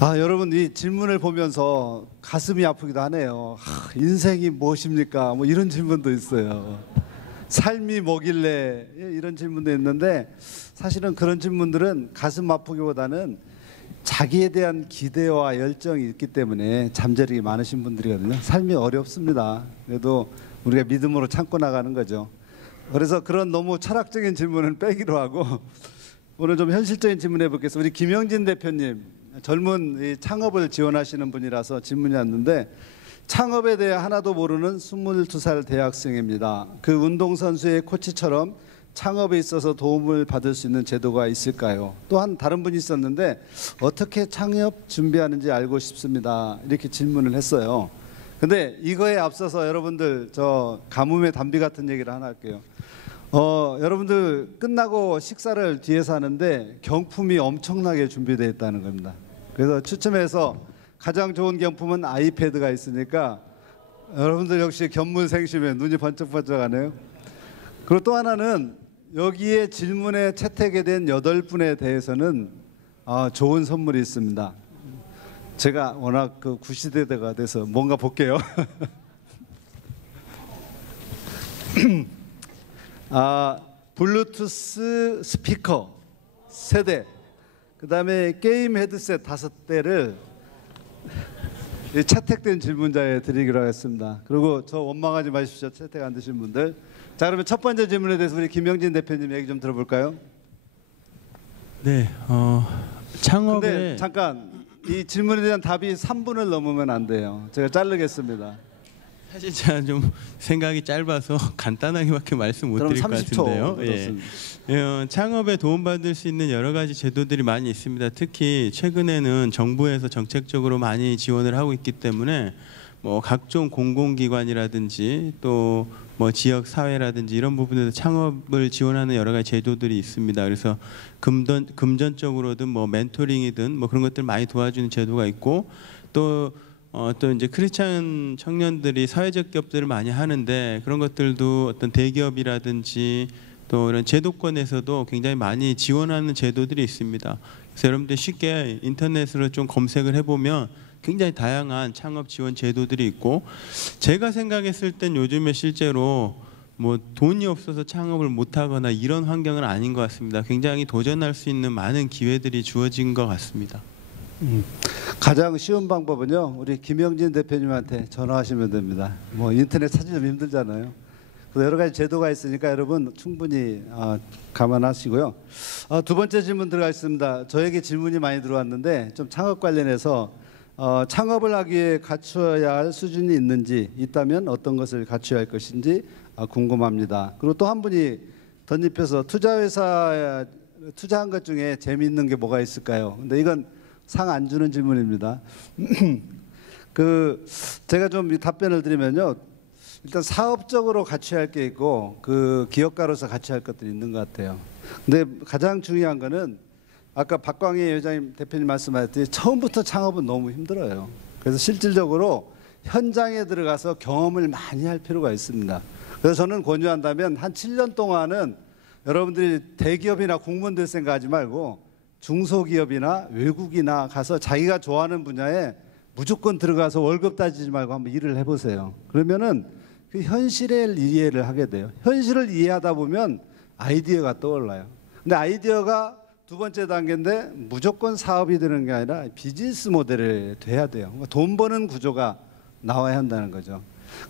여러분 이 질문을 보면서 가슴이 아프기도 하네요. 인생이 무엇입니까? 뭐 이런 질문도 있어요. 삶이 뭐길래 이런 질문도 있는데 사실은 그런 질문들은 가슴 아프기보다는 자기에 대한 기대와 열정이 있기 때문에 잠재력이 많으신 분들이거든요. 삶이 어렵습니다. 그래도 우리가 믿음으로 참고 나가는 거죠. 그래서 그런 너무 철학적인 질문은 빼기로 하고 오늘 좀 현실적인 질문 해보겠습니다. 우리 김영진 대표님 젊은 창업을 지원하시는 분이라서 질문이 왔는데 창업에 대해 하나도 모르는 22살 대학생입니다. 그 운동선수의 코치처럼 창업에 있어서 도움을 받을 수 있는 제도가 있을까요? 또한 다른 분이 있었는데 어떻게 창업 준비하는지 알고 싶습니다. 이렇게 질문을 했어요. 근데 이거에 앞서서 여러분들 저 가뭄의 단비 같은 얘기를 하나 할게요. 여러분들 끝나고 식사를 뒤에서 하는데 경품이 엄청나게 준비되어 있다는 겁니다. 그래서 추첨해서 가장 좋은 경품은 아이패드가 있으니까 여러분들 역시 견문생심에 눈이 번쩍번쩍하네요. 그리고 또 하나는 여기에 질문에 채택이 된 8분에 대해서는 좋은 선물이 있습니다. 제가 워낙 그 구시대가 돼서 뭔가 볼게요. 블루투스 스피커 3대, 그 다음에 게임 헤드셋 5대를 채택된 질문자에 드리기로 하겠습니다. 그리고 저 원망하지 마십시오. 채택 안 되신 분들. 자, 그러면 첫 번째 질문에 대해서 우리 김영진 대표님 얘기 좀 들어볼까요? 네, 창업에 근데 잠깐 이 질문에 대한 답이 3분을 넘으면 안 돼요. 제가 자르겠습니다. 사실 제가 좀 생각이 짧아서 간단하게밖에 말씀 못 드릴 것 같은데요. 창업에 도움받을 수 있는 여러 가지 제도들이 많이 있습니다. 특히 최근에는 정부에서 정책적으로 많이 지원을 하고 있기 때문에 뭐 각종 공공기관이라든지 또 뭐 지역 사회라든지 이런 부분에서 창업을 지원하는 여러 가지 제도들이 있습니다. 그래서 금전적으로든 뭐 멘토링이든 뭐 그런 것들 많이 도와주는 제도가 있고 또 이제 크리스찬 청년들이 사회적 기업들을 많이 하는데 그런 것들도 어떤 대기업이라든지 또 이런 제도권에서도 굉장히 많이 지원하는 제도들이 있습니다. 그래서 여러분들 쉽게 인터넷으로 좀 검색을 해보면 굉장히 다양한 창업 지원 제도들이 있고 제가 생각했을 땐 요즘에 실제로 뭐 돈이 없어서 창업을 못하거나 이런 환경은 아닌 것 같습니다. 굉장히 도전할 수 있는 많은 기회들이 주어진 것 같습니다. 가장 쉬운 방법은요, 우리 김영진 대표님한테 전화하시면 됩니다. 뭐 인터넷 찾기 좀 힘들잖아요. 그래서 여러 가지 제도가 있으니까 여러분 충분히 감안하시고요. 두 번째 질문 들어가겠습니다. 저에게 질문이 많이 들어왔는데 좀 창업 관련해서 창업을 하기 위해 갖춰야 할 수준이 있는지, 있다면 어떤 것을 갖춰야 할 것인지 궁금합니다. 그리고 또 한 분이 덧입혀서 투자회사 투자한 것 중에 재미있는 게 뭐가 있을까요? 근데 이건 상 안 주는 질문입니다. 제가 좀 답변을 드리면요, 일단 사업적으로 갖춰야 할 게 있고 그 기업가로서 갖춰야 할 것들이 있는 것 같아요. 근데 가장 중요한 거는 아까 박광희 회장님 대표님 말씀하셨듯이 처음부터 창업은 너무 힘들어요. 그래서 실질적으로 현장에 들어가서 경험을 많이 할 필요가 있습니다. 그래서 저는 권유한다면 한 7년 동안은 여러분들이 대기업이나 공무원들 생각하지 말고 중소기업이나 외국이나 가서 자기가 좋아하는 분야에 무조건 들어가서 월급 따지지 말고 한번 일을 해보세요. 그러면은 그 현실을 이해를 하게 돼요. 현실을 이해하다 보면 아이디어가 떠올라요. 근데 아이디어가 두 번째 단계인데 무조건 사업이 되는 게 아니라 비즈니스 모델이 돼야 돼요. 돈 버는 구조가 나와야 한다는 거죠.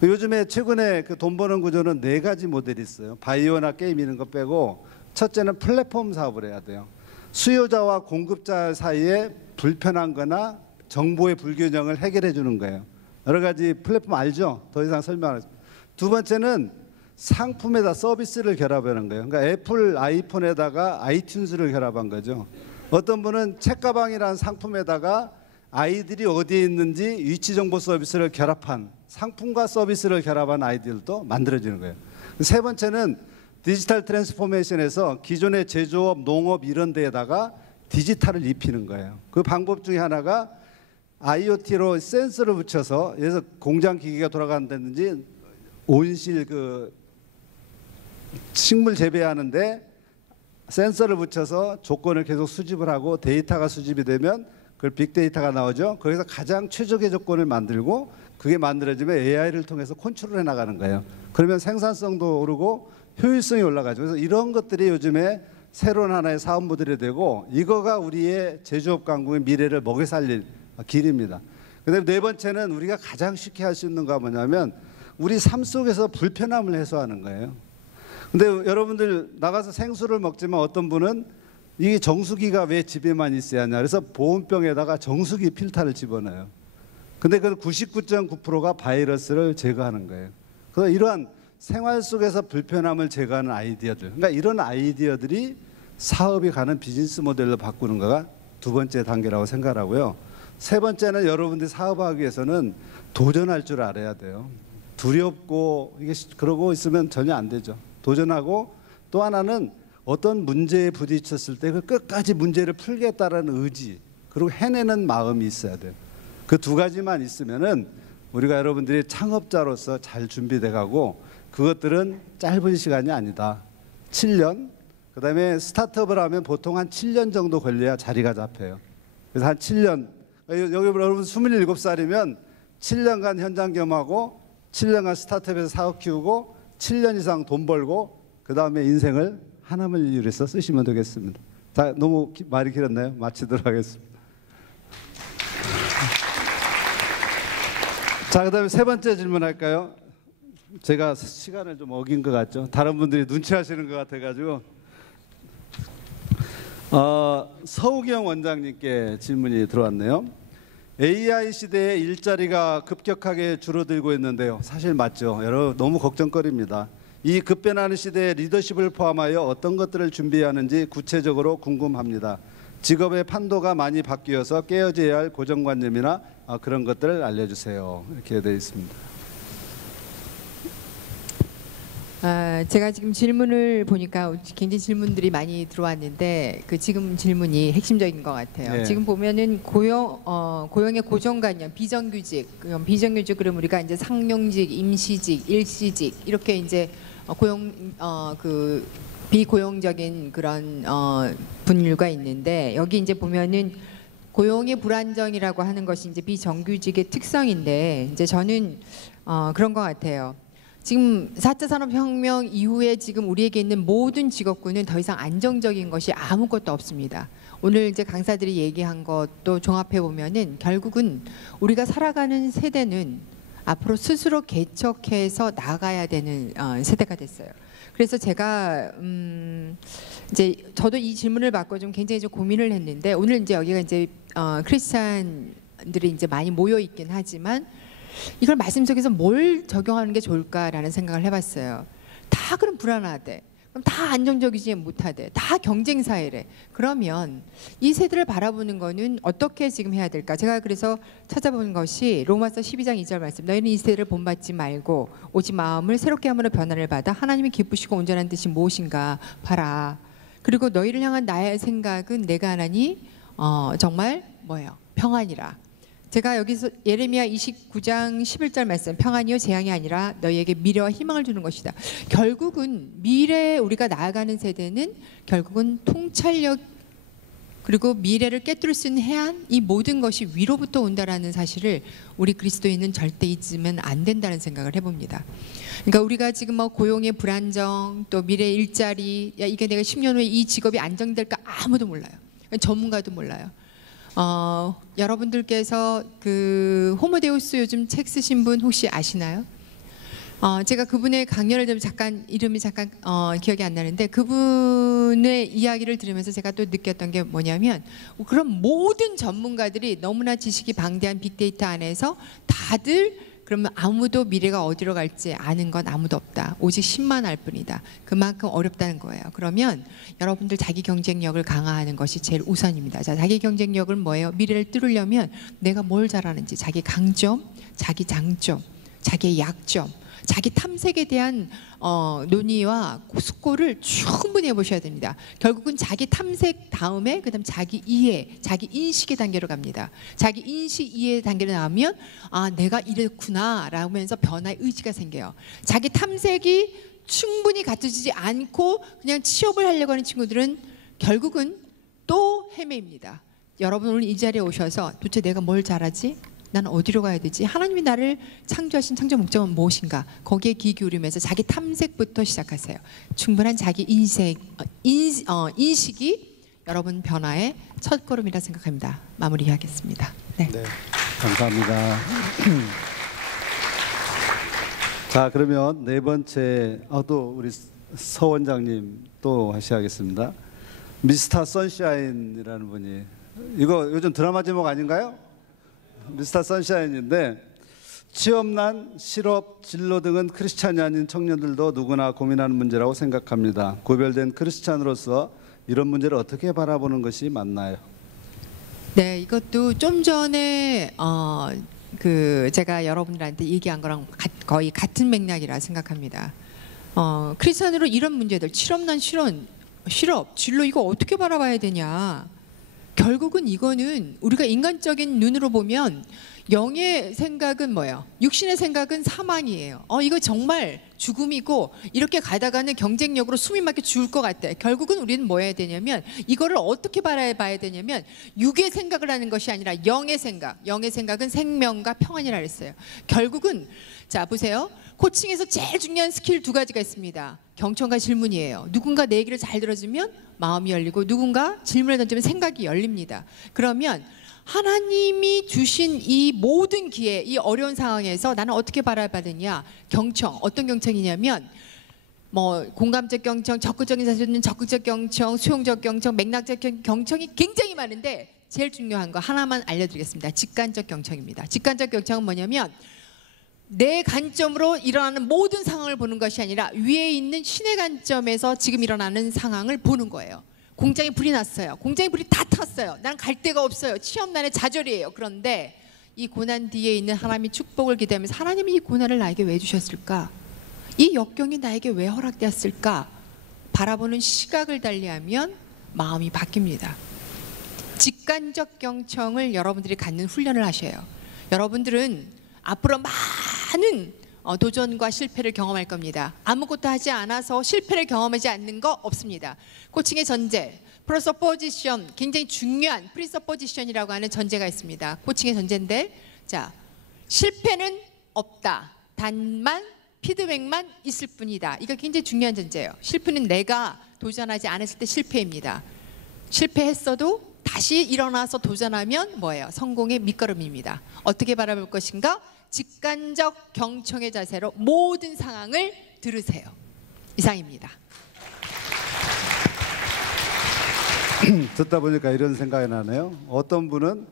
요즘에 최근에 그 돈 버는 구조는 4가지 모델이 있어요. 바이오나 게임 이런 거 빼고 첫째는 플랫폼 사업을 해야 돼요. 수요자와 공급자 사이에 불편한 거나 정보의 불균형을 해결해 주는 거예요. 여러 가지 플랫폼 알죠? 더 이상 설명 안 하죠. 두 번째는 상품에다 서비스를 결합하는 거예요. 그러니까 애플 아이폰에다가 아이튠즈를 결합한 거죠. 어떤 분은 책가방이라는 상품에다가 아이들이 어디에 있는지 위치 정보 서비스를 결합한 상품과 서비스를 결합한 아이들도 만들어지는 거예요. 세 번째는 디지털 트랜스포메이션에서 기존의 제조업, 농업 이런 데에다가 디지털을 입히는 거예요. 그 방법 중에 하나가 IoT로 센서를 붙여서, 예를 들어서 공장 기기가 돌아간다든지 온실 식물 재배하는데 센서를 붙여서 조건을 계속 수집을 하고 데이터가 수집이 되면 그걸 빅데이터가 나오죠. 거기서 가장 최적의 조건을 만들고 그게 만들어지면 AI를 통해서 컨트롤해 나가는 거예요. 그러면 생산성도 오르고 효율성이 올라가죠. 그래서 이런 것들이 요즘에 새로운 하나의 사업 모델이 되고 이거가 우리의 제조업 강국의 미래를 먹여 살릴 길입니다. 그다음에 네 번째는 우리가 가장 쉽게 할 수 있는 거 뭐냐면 우리 삶 속에서 불편함을 해소하는 거예요. 근데 여러분들 나가서 생수를 먹지만 어떤 분은 이 정수기가 왜 집에만 있어야 하냐 그래서 보온병에다가 정수기 필터를 집어넣어요. 근데 그 99.9%가 바이러스를 제거하는 거예요. 그래서 이러한 생활 속에서 불편함을 제거하는 아이디어들, 그러니까 이런 아이디어들이 사업이 가는 비즈니스 모델로 바꾸는 거가 두 번째 단계라고 생각하고요. 세 번째는 여러분들이 사업하기 위해서는 도전할 줄 알아야 돼요. 두렵고 이게 그러고 있으면 전혀 안 되죠. 도전하고 또 하나는 어떤 문제에 부딪혔을 때 그 끝까지 문제를 풀겠다라는 의지 그리고 해내는 마음이 있어야 돼요. 그 두 가지만 있으면은 우리가 여러분들이 창업자로서 잘 준비돼 가고 그것들은 짧은 시간이 아니다. 7년. 그다음에 스타트업을 하면 보통 한 7년 정도 걸려야 자리가 잡혀요. 그래서 한 7년. 여기 여러분 27살이면 7년간 현장 겸하고 7년간 스타트업에서 사업 키우고 7년 이상 돈 벌고 그다음에 인생을 하나님을 위해서 쓰시면 되겠습니다. 자, 너무 말이 길었나요? 마치도록 하겠습니다. 자, 그다음에 세 번째 질문할까요? 제가 시간을 좀 어긴 것 같죠? 다른 분들이 눈치하시는 것 같아가지고 서우경 원장님께 질문이 들어왔네요. AI 시대에 일자리가 급격하게 줄어들고 있는데요. 사실 맞죠? 여러분 너무 걱정거리입니다. 이 급변하는 시대에 리더십을 포함하여 어떤 것들을 준비해야 하는지 구체적으로 궁금합니다. 직업의 판도가 많이 바뀌어서 깨어져야 할 고정관념이나 그런 것들을 알려주세요. 이렇게 되어 있습니다. 제가 지금 질문을 보니까 굉장히 질문들이 많이 들어왔는데 그 지금 질문이 핵심적인 것 같아요. 네. 지금 보면은 고용의 고정관념, 비정규직, 그럼 우리가 이제 상용직, 임시직, 일시직 이렇게 이제 그 비고용적인 그런 분류가 있는데 여기 이제 보면은 고용의 불안정이라고 하는 것이 이제 비정규직의 특성인데 이제 저는 그런 것 같아요. 지금 4차 산업혁명 이후에 지금 우리에게 있는 모든 직업군은 더 이상 안정적인 것이 아무것도 없습니다. 오늘 이제 강사들이 얘기한 것도 종합해 보면은 결국은 우리가 살아가는 세대는 앞으로 스스로 개척해서 나가야 되는 세대가 됐어요. 그래서 제가 이제 저도 이 질문을 받고 좀 굉장히 좀 고민을 했는데 오늘 이제 여기가 이제 크리스찬들이 이제 많이 모여 있긴 하지만 이걸 말씀 속에서 뭘 적용하는 게 좋을까라는 생각을 해봤어요. 다 그럼 불안하대. 그럼 다 안정적이지 못하대. 다 경쟁 사회래. 그러면 이 세대를 바라보는 거는 어떻게 지금 해야 될까? 제가 그래서 찾아본 것이 로마서 12장 2절 말씀. 너희는 이 세대를 본받지 말고 오직 마음을 새롭게 함으로 변화를 받아 하나님이 기쁘시고 온전한 뜻이 무엇인가 봐라. 그리고 너희를 향한 나의 생각은 내가 하나니 정말 뭐예요? 평안이라. 제가 여기서 예레미야 29장 11절 말씀 평안이요 재앙이 아니라 너희에게 미래와 희망을 주는 것이다. 결국은 미래에 우리가 나아가는 세대는 결국은 통찰력 그리고 미래를 꿰뚫을 수 있는 해안 이 모든 것이 위로부터 온다라는 사실을 우리 그리스도인은 절대 잊으면 안 된다는 생각을 해봅니다. 그러니까 우리가 지금 뭐 고용의 불안정 또 미래 일자리 야 이게 내가 10년 후에 이 직업이 안정될까 아무도 몰라요. 전문가도 몰라요. 여러분들께서 그 호모데우스 요즘 책 쓰신 분 혹시 아시나요? 제가 그분의 강연을 들으면 잠깐 이름이 잠깐 기억이 안 나는데 그분의 이야기를 들으면서 제가 또 느꼈던 게 뭐냐면 그런 모든 전문가들이 너무나 지식이 방대한 빅데이터 안에서 다들 그러면 아무도 미래가 어디로 갈지 아는 건 아무도 없다. 오직 10만 알 뿐이다. 그만큼 어렵다는 거예요. 그러면 여러분들 자기 경쟁력을 강화하는 것이 제일 우선입니다. 자, 자기 경쟁력은 뭐예요? 미래를 뚫으려면 내가 뭘 잘하는지 자기 강점, 자기 장점, 자기의 약점, 자기 탐색에 대한 논의와 숙고를 충분히 해보셔야 됩니다. 결국은 자기 탐색 다음에 그다음 자기 이해, 자기 인식의 단계로 갑니다. 자기 인식 이해 단계로 나오면 아 내가 이랬구나 라면서 변화의 의지가 생겨요. 자기 탐색이 충분히 갖춰지지 않고 그냥 취업을 하려고 하는 친구들은 결국은 또 헤매입니다. 여러분 오늘 이 자리에 오셔서 도대체 내가 뭘 잘하지? 나는 어디로 가야 되지? 하나님이 나를 창조하신 창조 목적은 무엇인가? 거기에 귀 기울이면서 자기 탐색부터 시작하세요. 충분한 자기 인식이 여러분 변화의 첫걸음이라 생각합니다. 마무리하겠습니다. 네. 네, 감사합니다. 자, 그러면 네 번째 또 우리 서 원장님 또 하셔야겠습니다. 미스터 선샤인이라는 분이 이거 요즘 드라마 제목 아닌가요? 미스터 선샤인인데 취업난, 실업, 진로 등은 크리스찬이 아닌 청년들도 누구나 고민하는 문제라고 생각합니다. 고별된 크리스찬으로서 이런 문제를 어떻게 바라보는 것이 맞나요? 네, 이것도 좀 전에 제가 여러분들한테 얘기한 거랑 거의 같은 맥락이라 생각합니다. 크리스찬으로 이런 문제들, 취업난, 실업, 진로 이거 어떻게 바라봐야 되냐? 결국은 이거는 우리가 인간적인 눈으로 보면 영의 생각은 뭐예요? 육신의 생각은 사망이에요. 이거 정말 죽음이고 이렇게 가다가는 경쟁력으로 숨이 막혀 죽을 것 같아. 결국은 우리는 뭐 해야 되냐면 이거를 어떻게 바라봐야 되냐면 육의 생각을 하는 것이 아니라 영의 생각. 영의 생각은 생명과 평안이라 그랬어요. 결국은 자 보세요. 코칭에서 제일 중요한 스킬 두 가지가 있습니다. 경청과 질문이에요. 누군가 내 얘기를 잘 들어주면 마음이 열리고 누군가 질문을 던지면 생각이 열립니다. 그러면 하나님이 주신 이 모든 기회, 이 어려운 상황에서 나는 어떻게 바라봐야 경청, 어떤 경청이냐면 뭐 공감적 경청, 적극적인 사실은 적극적 경청, 수용적 경청, 맥락적 경청이 굉장히 많은데 제일 중요한 거 하나만 알려드리겠습니다. 직관적 경청입니다. 직관적 경청은 뭐냐면 내 관점으로 일어나는 모든 상황을 보는 것이 아니라 위에 있는 신의 관점에서 지금 일어나는 상황을 보는 거예요. 공장에 불이 났어요. 공장에 불이 다 탔어요. 나는 갈 데가 없어요. 취업난의 좌절이에요. 그런데 이 고난 뒤에 있는 하나님의 축복을 기대하면서 하나님이 이 고난을 나에게 왜 주셨을까? 이 역경이 나에게 왜 허락되었을까? 바라보는 시각을 달리하면 마음이 바뀝니다. 직관적 경청을 여러분들이 갖는 훈련을 하셔요. 여러분들은 앞으로 많은 도전과 실패를 경험할 겁니다. 아무것도 하지 않아서 실패를 경험하지 않는 거 없습니다. 코칭의 전제, 프리서포지션, 굉장히 중요한 프리서포지션이라고 하는 전제가 있습니다. 코칭의 전제인데, 자 실패는 없다. 단만 피드백만 있을 뿐이다. 이거 굉장히 중요한 전제예요. 실패는 내가 도전하지 않았을 때 실패입니다. 실패했어도 다시 일어나서 도전하면 뭐예요? 성공의 밑거름입니다. 어떻게 바라볼 것인가? 직관적 경청의 자세로 모든 상황을 들으세요. 이상입니다. 듣다 보니까 이런 생각이 나네요. 어떤 분은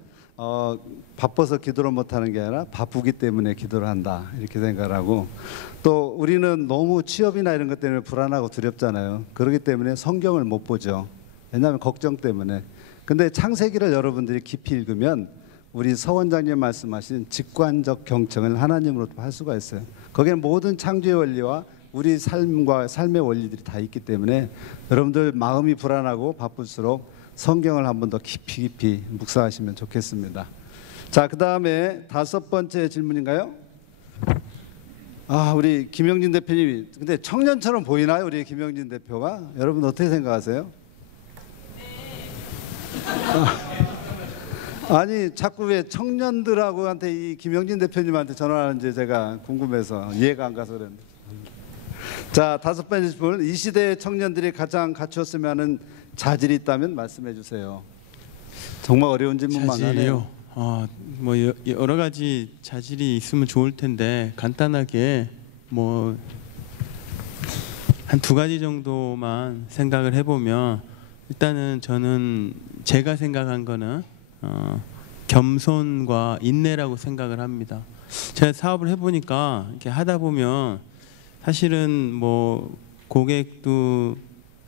바빠서 기도를 못하는 게 아니라 바쁘기 때문에 기도를 한다 이렇게 생각을 하고, 또 우리는 너무 취업이나 이런 것 때문에 불안하고 두렵잖아요. 그렇기 때문에 성경을 못 보죠. 왜냐하면 걱정 때문에. 근데 창세기를 여러분들이 깊이 읽으면 우리 서 원장님 말씀하신 직관적 경청을 하나님으로 할 수가 있어요. 거기에 모든 창조의 원리와 우리 삶과 삶의 원리들이 다 있기 때문에 여러분들 마음이 불안하고 바쁠수록 성경을 한 번 더 깊이 묵상하시면 좋겠습니다. 자, 그 다음에 다섯 번째 질문인가요? 우리 김영진 대표님이 근데 청년처럼 보이나요? 우리 김영진 대표가? 여러분 어떻게 생각하세요? 아니 자꾸 왜 청년들하고한테 이 김영진 대표님한테 전화하는지 제가 궁금해서 이해가 안 가서 그랬는데. 자, 다섯 번째 질문. 이 시대의 청년들이 가장 갖추었으면 하는 자질이 있다면 말씀해 주세요. 정말 어려운 질문만 하네요. 뭐 여러 가지 자질이 있으면 좋을 텐데 간단하게 뭐 한 두 가지 정도만 생각을 해보면, 일단은 저는 제가 생각한 거는 겸손과 인내라고 생각을 합니다. 제가 사업을 해보니까 이렇게 하다 보면 사실은 뭐 고객도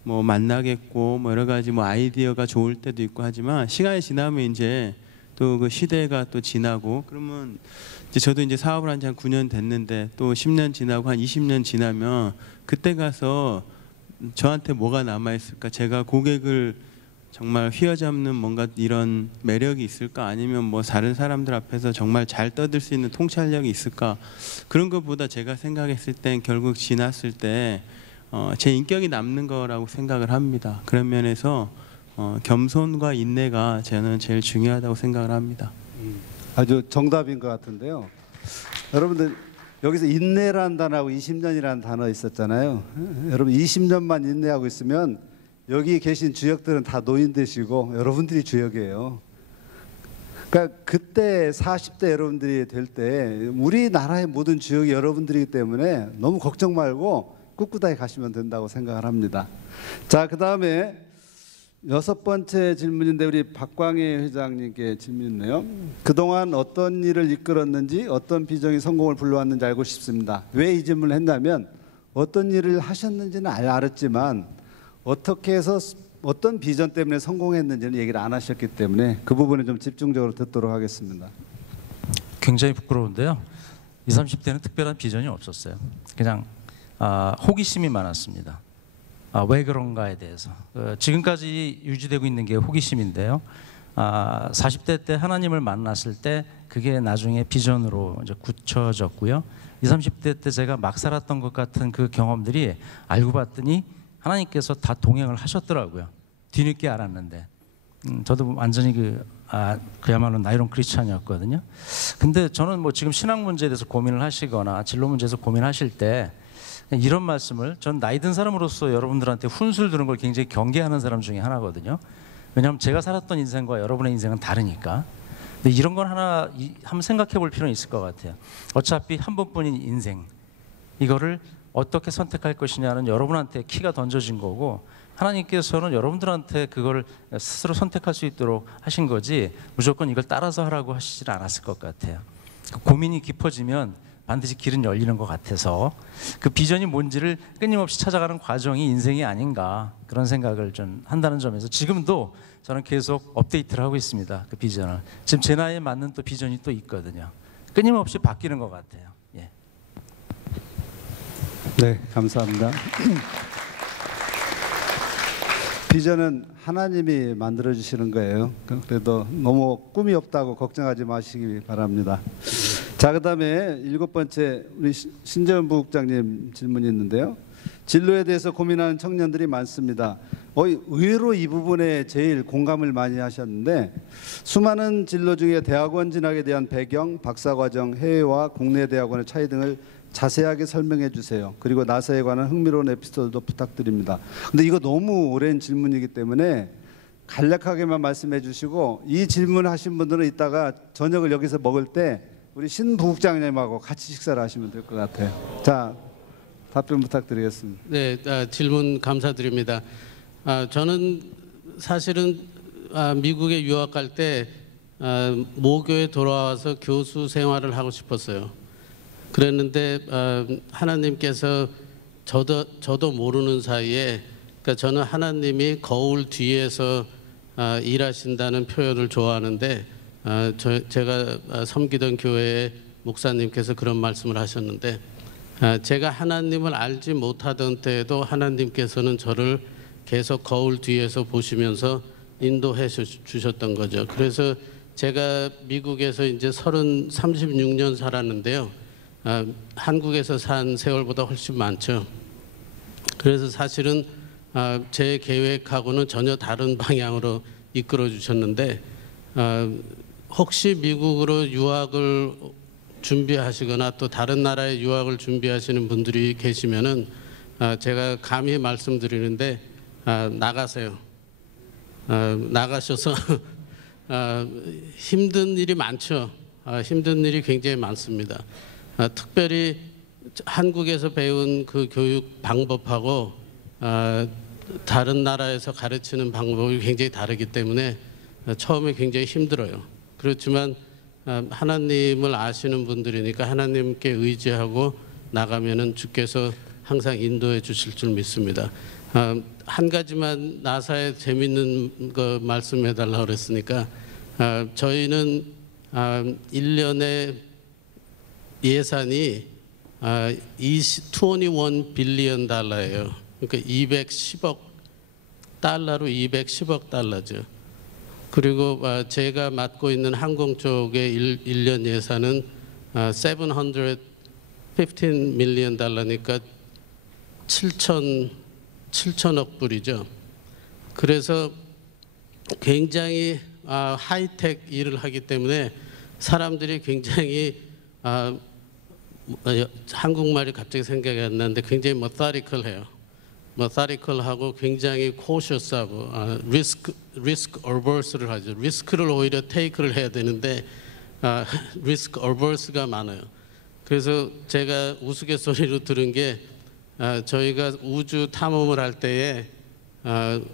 뭐 만나겠고 뭐 여러 가지 뭐 아이디어가 좋을 때도 있고 하지만 시간이 지나면 이제 또 그 시대가 또 지나고 그러면 이제 저도 이제 사업을 한 지 한 9년 됐는데 또 10년 지나고 한 20년 지나면 그때 가서 저한테 뭐가 남아 있을까? 제가 고객을 정말 휘어잡는 뭔가 이런 매력이 있을까? 아니면 뭐 다른 사람들 앞에서 정말 잘 떠들 수 있는 통찰력이 있을까? 그런 것보다 제가 생각했을 땐 결국 지났을 때 제 인격이 남는 거라고 생각을 합니다. 그런 면에서 겸손과 인내가 저는 제일 중요하다고 생각을 합니다. 아주 정답인 것 같은데요. 여러분들 여기서 인내라는 단어하고 20년이라는 단어 있었잖아요. 여러분 20년만 인내하고 있으면 여기 계신 주역들은 다 노인 되시고 여러분들이 주역이에요. 그러니까 그때 40대 여러분들이 될 때 우리나라의 모든 주역이 여러분들이기 때문에 너무 걱정 말고 꿋꿋하게 가시면 된다고 생각을 합니다. 자, 그다음에 6번째 질문인데 우리 박광희 회장님께 질문이네요. 그동안 어떤 일을 이끌었는지 어떤 비전이 성공을 불러왔는지 알고 싶습니다. 왜 이 질문을 했냐면 어떤 일을 하셨는지는 알았지만 어떻게 해서 어떤 비전 때문에 성공했는지는 얘기를 안 하셨기 때문에 그 부분에 좀 집중적으로 듣도록 하겠습니다. 굉장히 부끄러운데요. 20, 30대는 특별한 비전이 없었어요. 그냥 호기심이 많았습니다. 왜 그런가에 대해서 지금까지 유지되고 있는 게 호기심인데요. 40대 때 하나님을 만났을 때 그게 나중에 비전으로 이제 굳혀졌고요. 20, 30대 때 제가 막 살았던 것 같은 그 경험들이 알고 봤더니 하나님께서 다 동행을 하셨더라고요. 뒤늦게 알았는데 저도 완전히 그야말로 나이론 크리스찬이었거든요. 근데 저는 뭐 지금 신앙 문제에 대해서 고민을 하시거나 진로 문제에서 고민하실 때 이런 말씀을, 전 나이 든 사람으로서 여러분들한테 훈수를 두는 걸 굉장히 경계하는 사람 중에 하나거든요. 왜냐하면 제가 살았던 인생과 여러분의 인생은 다르니까. 근데 이런 건 하나 한번 생각해 볼 필요는 있을 것 같아요. 어차피 한 번뿐인 인생, 이거를 어떻게 선택할 것이냐는 여러분한테 키가 던져진 거고, 하나님께서는 여러분들한테 그걸 스스로 선택할 수 있도록 하신 거지 무조건 이걸 따라서 하라고 하시질 않았을 것 같아요. 고민이 깊어지면 반드시 길은 열리는 것 같아서 그 비전이 뭔지를 끊임없이 찾아가는 과정이 인생이 아닌가, 그런 생각을 좀 한다는 점에서 지금도 저는 계속 업데이트를 하고 있습니다. 그 비전을. 지금 제 나이에 맞는 또 비전이 또 있거든요. 끊임없이 바뀌는 것 같아요. 예. 네, 감사합니다. 비전은 하나님이 만들어 주시는 거예요. 그래도 너무 꿈이 없다고 걱정하지 마시기 바랍니다. 자, 그다음에 7번째 우리 신재원 부국장님 질문이 있는데요. 진로에 대해서 고민하는 청년들이 많습니다. 의외로 이 부분에 제일 공감을 많이 하셨는데, 수많은 진로 중에 대학원 진학에 대한 배경, 박사과정, 해외와 국내 대학원의 차이 등을 자세하게 설명해 주세요. 그리고 나사에 관한 흥미로운 에피소드도 부탁드립니다. 근데 이거 너무 오랜 질문이기 때문에 간략하게만 말씀해 주시고, 이 질문하신 분들은 이따가 저녁을 여기서 먹을 때 우리 신 부국장님하고 같이 식사를 하시면 될 것 같아요. 자, 답변 부탁드리겠습니다. 네, 질문 감사드립니다. 저는 사실은 미국에 유학 갈 때 모교에 돌아와서 교수 생활을 하고 싶었어요. 그랬는데 하나님께서 저도 모르는 사이에, 그러니까 저는 하나님이 거울 뒤에서 일하신다는 표현을 좋아하는데, 제가 섬기던 교회의 목사님께서 그런 말씀을 하셨는데, 제가 하나님을 알지 못하던 때에도 하나님께서는 저를 계속 거울 뒤에서 보시면서 인도해 주셨던 거죠. 그래서 제가 미국에서 이제 36년 살았는데요. 한국에서 산 세월보다 훨씬 많죠. 그래서 사실은 제 계획하고는 전혀 다른 방향으로 이끌어 주셨는데, 혹시 미국으로 유학을 준비하시거나 또 다른 나라에 유학을 준비하시는 분들이 계시면은 제가 감히 말씀드리는데 나가세요. 나가셔서 힘든 일이 많죠. 힘든 일이 굉장히 많습니다. 특별히 한국에서 배운 그 교육 방법하고 다른 나라에서 가르치는 방법이 굉장히 다르기 때문에 처음에 굉장히 힘들어요. 그렇지만 하나님을 아시는 분들이니까 하나님께 의지하고 나가면은 주께서 항상 인도해 주실 줄 믿습니다. 한 가지만 나사에 재밌는 거 말씀해 달라고 그랬으니까, 저희는 1년에 예산이 21 빌리언 달러예요. 그러니까 210억 달러로 210억 달러죠. 그리고 제가 맡고 있는 항공 쪽의 1년 예산은 715 밀리언 달러니까 7천억 불이죠. 그래서 굉장히 하이텍 일을 하기 때문에 사람들이 굉장히 한국말이 갑자기 생각이 안 나는데 굉장히 methodical해요. methodical하고 굉장히 cautious하고 risk averse를 하죠. 리스크를 오히려 take를 해야 되는데 risk averse가 많아요. 그래서 제가 우스갯소리로 들은 게 저희가 우주 탐험을 할 때에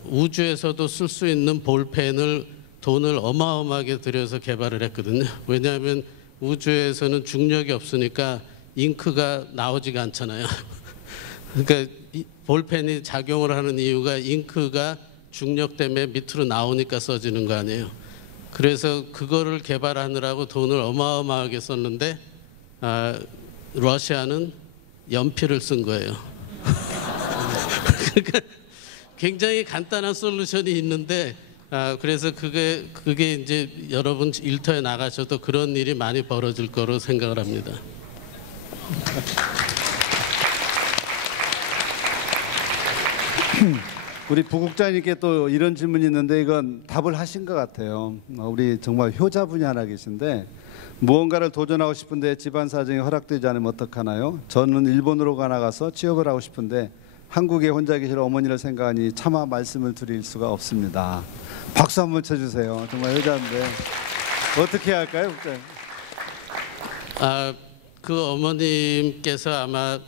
우주에서도 쓸 수 있는 볼펜을 돈을 어마어마하게 들여서 개발을 했거든요. 왜냐하면 우주에서는 중력이 없으니까 잉크가 나오지가 않잖아요. 그러니까 볼펜이 작용을 하는 이유가 잉크가 중력 때문에 밑으로 나오니까 써지는 거 아니에요. 그래서 그거를 개발하느라고 돈을 어마어마하게 썼는데 러시아는 연필을 쓴 거예요. 그러니까 굉장히 간단한 솔루션이 있는데 그래서 그게 이제 여러분 일터에 나가셔도 그런 일이 많이 벌어질 거로 생각을 합니다. 우리 부국장님께 또 이런 질문이 있는데 이건 답을 하신 것 같아요. 우리 정말 효자분이 하나 계신데 무언가를 도전하고 싶은데 집안 사정이 허락되지 않으면 어떡하나요? 저는 일본으로 나가서 취업을 하고 싶은데 한국에 혼자 계실 어머니를 생각하니 차마 말씀을 드릴 수가 없습니다. 박수 한번 쳐주세요. 정말 효자인데 어떻게 해야 할까요, 국장님? 그 어머님께서 아마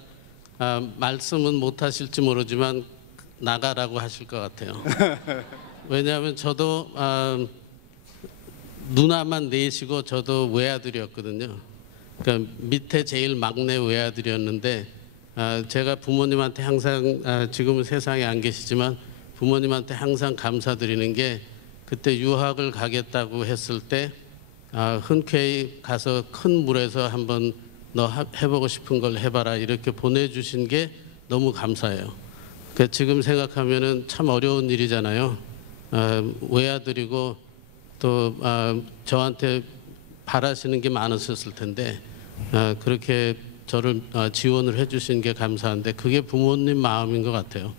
말씀은 못 하실지 모르지만 나가라고 하실 것 같아요. 왜냐하면 저도 누나만 넷이고 저도 외아들이었거든요. 그러니까 밑에 제일 막내 외아들이었는데 제가 부모님한테 항상 지금은 세상에 안 계시지만 부모님한테 항상 감사드리는 게 그때 유학을 가겠다고 했을 때 흔쾌히 가서 큰 물에서 한번 너 해보고 싶은 걸 해봐라 이렇게 보내주신 게 너무 감사해요. 그러니까 지금 생각하면은 참 어려운 일이잖아요. 외아들이고 또 저한테 바라시는 게 많으셨을 텐데 그렇게 저를 지원을 해주신 게 감사한데 그게 부모님 마음인 것 같아요.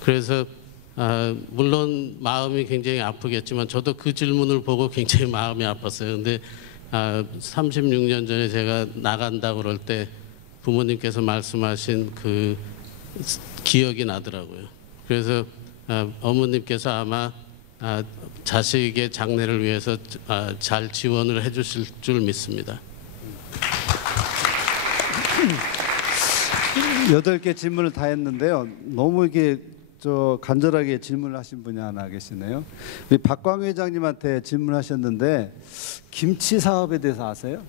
그래서 물론 마음이 굉장히 아프겠지만 저도 그 질문을 보고 굉장히 마음이 아팠어요. 근데 36년 전에 제가 나간다고 그럴 때 부모님께서 말씀하신 그 기억이 나더라고요. 그래서 어머님께서 아마 자식의 장래를 위해서 잘 지원을 해주실 줄 믿습니다. 8개 질문을 다 했는데요. 너무 이게 간절하게 질문을 하신 분이 하나 계시네요. 우리 박광 회장님한테 질문하셨는데 김치 사업에 대해서 아세요?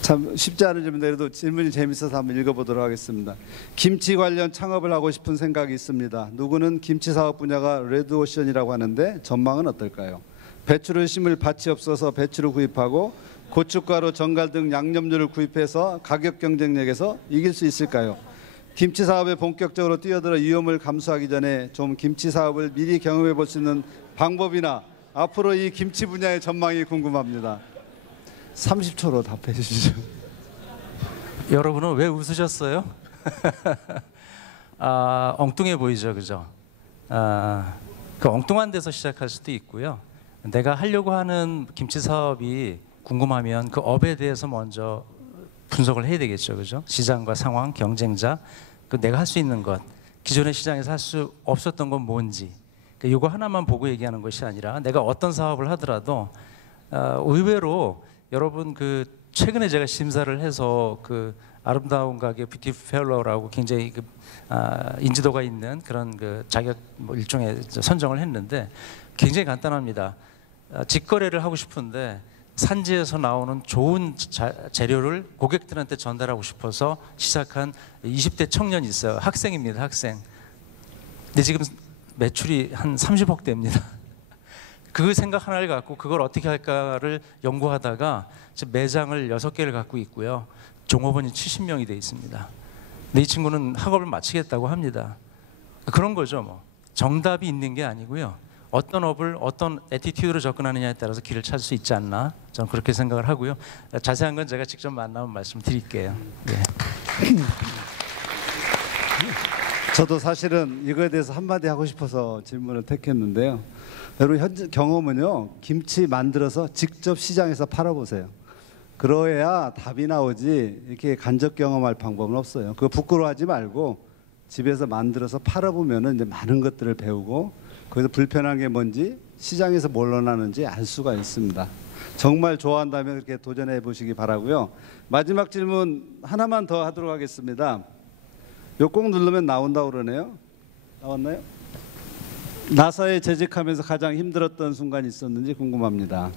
참 쉽지 않은 질문인데 그래도 질문이 재밌어서 한번 읽어보도록 하겠습니다. 김치 관련 창업을 하고 싶은 생각이 있습니다. 누구는 김치 사업 분야가 레드오션이라고 하는데 전망은 어떨까요? 배추를 심을 밭이 없어서 배추를 구입하고 고춧가루, 정갈 등 양념류를 구입해서 가격 경쟁력에서 이길 수 있을까요? 김치 사업에 본격적으로 뛰어들어 위험을 감수하기 전에 좀 김치 사업을 미리 경험해 볼 수 있는 방법이나 앞으로 이 김치 분야의 전망이 궁금합니다. 30초로 답해 주시죠. 여러분은 왜 웃으셨어요? 엉뚱해 보이죠, 그죠? 그 엉뚱한 데서 시작할 수도 있고요. 내가 하려고 하는 김치 사업이 궁금하면 그 업에 대해서 먼저 분석을 해야 되겠죠, 그죠? 시장과 상황, 경쟁자, 그 내가 할 수 있는 것, 기존의 시장에서 할 수 없었던 건 뭔지, 이거 하나만 보고 얘기하는 것이 아니라 내가 어떤 사업을 하더라도 의외로 여러분 그 최근에 제가 심사를 해서 그 아름다운 가게 뷰티 펠로우라고 굉장히 인지도가 있는 그런 그 자격 일종의 선정을 했는데 굉장히 간단합니다. 직거래를 하고 싶은데 산지에서 나오는 좋은 재료를 고객들한테 전달하고 싶어서 시작한 20대 청년이 있어요. 학생입니다, 학생. 근데 지금 매출이 한 30억 대입니다. 그 생각 하나를 갖고 그걸 어떻게 할까를 연구하다가 지금 매장을 6개를 갖고 있고요. 종업원이 70명이 돼 있습니다. 근데 이 친구는 학업을 마치겠다고 합니다. 그런 거죠, 뭐. 정답이 있는 게 아니고요. 어떤 업을 어떤 애티튜드로 접근하느냐에 따라서 길을 찾을 수 있지 않나 저는 그렇게 생각을 하고요. 자세한 건 제가 직접 만나면 말씀드릴게요. 네. 저도 사실은 이거에 대해서 한마디 하고 싶어서 질문을 택했는데요. 여러분 현재 경험은요, 김치 만들어서 직접 시장에서 팔아보세요. 그러야 답이 나오지 이렇게 간접 경험할 방법은 없어요. 그거 부끄러워하지 말고 집에서 만들어서 팔아보면은 이제 많은 것들을 배우고 거기서 불편한 게 뭔지 시장에서 뭘 원하는지 알 수가 있습니다. 정말 좋아한다면 그렇게 도전해 보시기 바라고요. 마지막 질문 하나만 더 하도록 하겠습니다. 요 꼭 누르면 나온다고 그러네요. 나왔나요? 나사에 재직하면서 가장 힘들었던 순간이 있었는지 궁금합니다.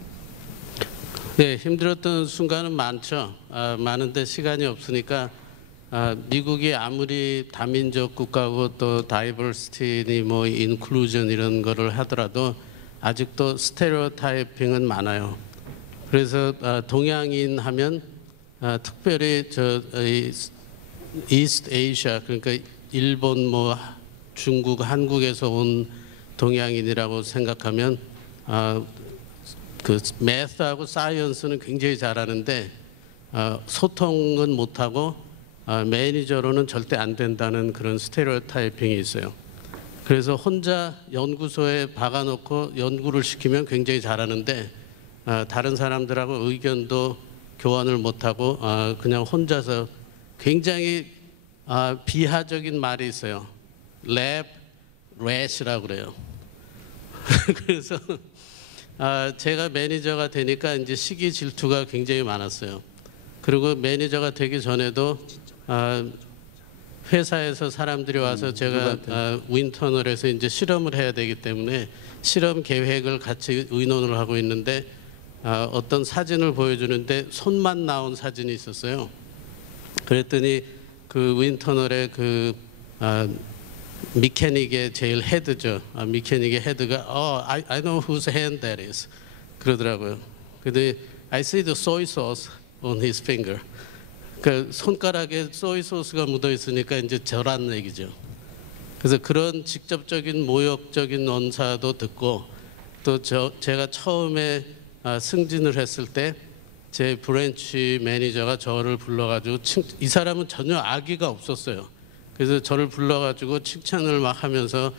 네, 힘들었던 순간은 많죠. 많은데 시간이 없으니까 미국이 아무리 다민족 국가고 또 다이버시티니 뭐 인클루전 이런 거를 하더라도 아직도 스테레오타이핑은 많아요. 그래서 동양인 하면 특별히 이스트 아시아 그러니까 일본 뭐 중국 한국에서 온 동양인이라고 생각하면 그 매스하고 사이언스는 굉장히 잘하는데 소통은 못하고 매니저로는 절대 안 된다는 그런 스테레오타이핑이 있어요. 그래서 혼자 연구소에 박아놓고 연구를 시키면 굉장히 잘하는데 다른 사람들하고 의견도 교환을 못하고 그냥 혼자서 굉장히 비하적인 말이 있어요. 랩, 래시라고 그래요. 그래서 제가 매니저가 되니까 이제 시기 질투가 굉장히 많았어요. 그리고 매니저가 되기 전에도 회사에서 사람들이 와서 제가 윈터널에서 이제 실험을 해야 되기 때문에 실험 계획을 같이 의논을 하고 있는데 어떤 사진을 보여주는데 손만 나온 사진이 있었어요. 그랬더니 그 윈터널의 그 미케닉의 제일 헤드죠. 미케닉의 헤드가 I know whose hand that is 그러더라고요. 근데 I see the soy sauce on his finger. 그 손가락에 소이 소스가 묻어 있으니까 이제 저란 얘기죠. 그래서 그런 직접적인 모욕적인 언사도 듣고 또 제가 처음에 승진을 했을 때 제 브랜치 매니저가 저를 불러가지고 이 사람은 전혀 악의가 없었어요. 그래서 저를 불러가지고 칭찬을 막 하면서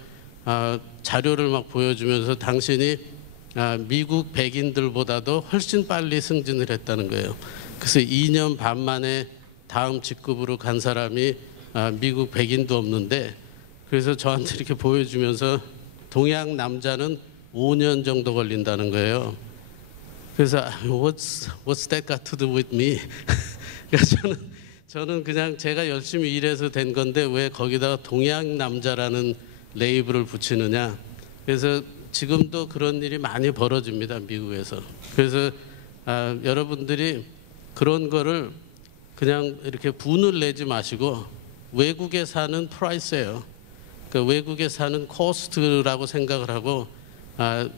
자료를 막 보여주면서 당신이 미국 백인들보다도 훨씬 빨리 승진을 했다는 거예요. 그래서 2년 반 만에 다음 직급으로 간 사람이 미국 백인도 없는데 그래서 저한테 이렇게 보여주면서 동양 남자는 5년 정도 걸린다는 거예요. 그래서 what's that got to do with me? 그러니까 저는 그냥 제가 열심히 일해서 된 건데 왜 거기다가 동양 남자라는 레이블을 붙이느냐. 그래서 지금도 그런 일이 많이 벌어집니다, 미국에서. 그래서 여러분들이 그런 거를 그냥 이렇게 분을 내지 마시고 외국에 사는 프라이스예요. 그러니까 외국에 사는 코스트라고 생각을 하고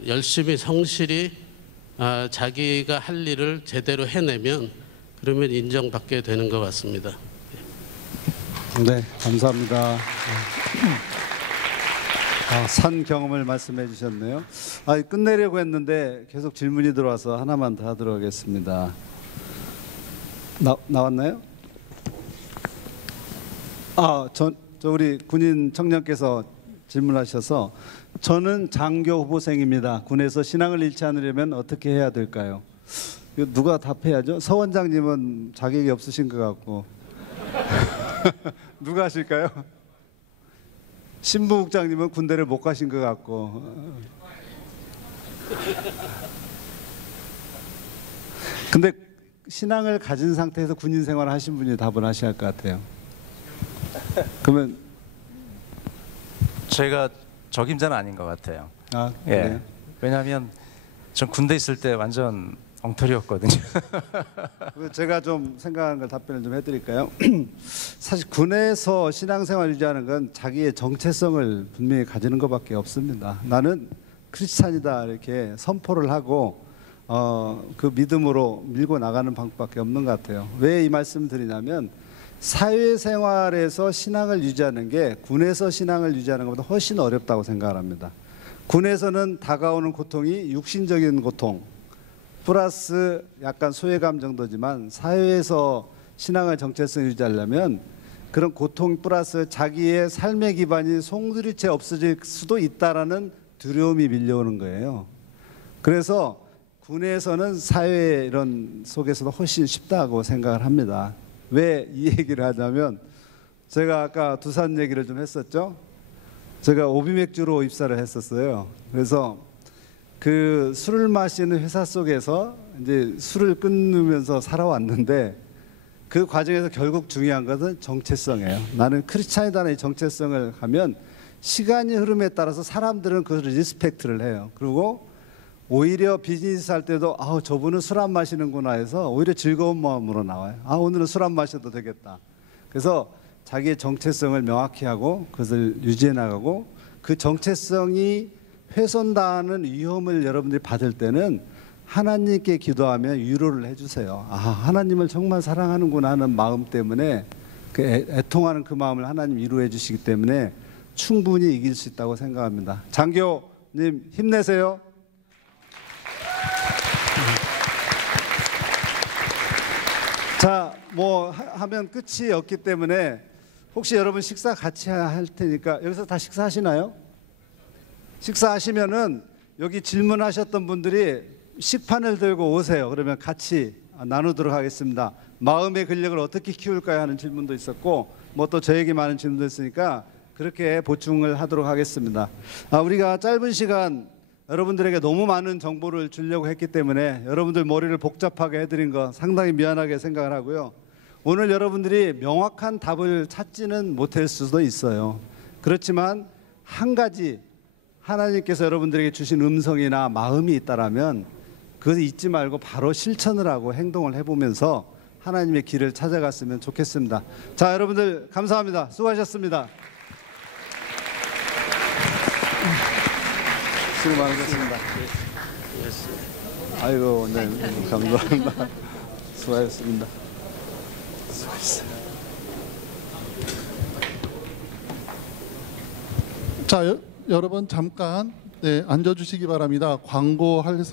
열심히 성실히 자기가 할 일을 제대로 해내면 그러면 인정받게 되는 것 같습니다. 네, 감사합니다. 산 경험을 말씀해 주셨네요. 끝내려고 했는데 계속 질문이 들어와서 하나만 더 하도록 하겠습니다. 나왔나요? 저 우리 군인 청년께서 질문하셔서 저는 장교 후보생입니다. 군에서 신앙을 잃지 않으려면 어떻게 해야 될까요? 이거 누가 답해야죠? 서 원장님은 자격이 없으신 것 같고 누가 하실까요? 신부국장님은 군대를 못 가신 것 같고 근데 신앙을 가진 상태에서 군인 생활을 하신 분이 답을 하셔야 할 것 같아요. 그러면 제가 적임자는 아닌 것 같아요. 네. 왜냐하면 전 군대 있을 때 완전 엉터리였거든요. 제가 좀 생각한 걸 답변을 좀 해드릴까요? 사실 군에서 신앙생활 유지하는 건 자기의 정체성을 분명히 가지는 것밖에 없습니다. 나는 크리스찬이다 이렇게 선포를 하고 그 믿음으로 밀고 나가는 방법밖에 없는 것 같아요. 왜 이 말씀 드리냐면 사회생활에서 신앙을 유지하는 게 군에서 신앙을 유지하는 것보다 훨씬 어렵다고 생각을 합니다. 군에서는 다가오는 고통이 육신적인 고통 플러스 약간 소외감 정도지만 사회에서 신앙의 정체성을 유지하려면 그런 고통 플러스 자기의 삶의 기반이 송두리째 없어질 수도 있다라는 두려움이 밀려오는 거예요. 그래서 군에서는 사회 이런 속에서도 훨씬 쉽다고 생각을 합니다. 왜 이 얘기를 하냐면 제가 아까 두산 얘기를 좀 했었죠. 제가 오비맥주로 입사를 했었어요. 그래서 그 술을 마시는 회사 속에서 이제 술을 끊으면서 살아왔는데 그 과정에서 결국 중요한 것은 정체성이에요. 나는 크리스찬이다는 정체성을 하면 시간이 흐름에 따라서 사람들은 그것을 리스펙트를 해요. 그리고 오히려 비즈니스 할 때도 저분은 술 안 마시는구나 해서 오히려 즐거운 마음으로 나와요. 오늘은 술 안 마셔도 되겠다. 그래서 자기의 정체성을 명확히 하고 그것을 유지해 나가고 그 정체성이 훼손당하는 위험을 여러분들이 받을 때는 하나님께 기도하며 위로를 해주세요. 하나님을 정말 사랑하는구나 하는 마음 때문에 그 애통하는 그 마음을 하나님 위로해 주시기 때문에 충분히 이길 수 있다고 생각합니다. 장교님 힘내세요. 자, 뭐 하면 끝이 없기 때문에 혹시 여러분 식사 같이 할 테니까 여기서 다 식사하시나요? 식사하시면은 여기 질문하셨던 분들이 식판을 들고 오세요. 그러면 같이 나누도록 하겠습니다. 마음의 근력을 어떻게 키울까요 하는 질문도 있었고 뭐 또 저에게 많은 질문도 있으니까 그렇게 보충을 하도록 하겠습니다. 우리가 짧은 시간 여러분들에게 너무 많은 정보를 주려고 했기 때문에 여러분들 머리를 복잡하게 해드린 거 상당히 미안하게 생각을 하고요. 오늘 여러분들이 명확한 답을 찾지는 못할 수도 있어요. 그렇지만 한 가지 하나님께서 여러분들에게 주신 음성이나 마음이 있다라면 그것을 잊지 말고 바로 실천을 하고 행동을 해보면서 하나님의 길을 찾아갔으면 좋겠습니다. 자, 여러분들 감사합니다. 수고하셨습니다. 수고 많으셨습니다. 아이고, 네, 감사합니다. 수고하셨습니다. 수고했어요. 자, 여러분 잠깐 앉아주시기 바랍니다. 광고할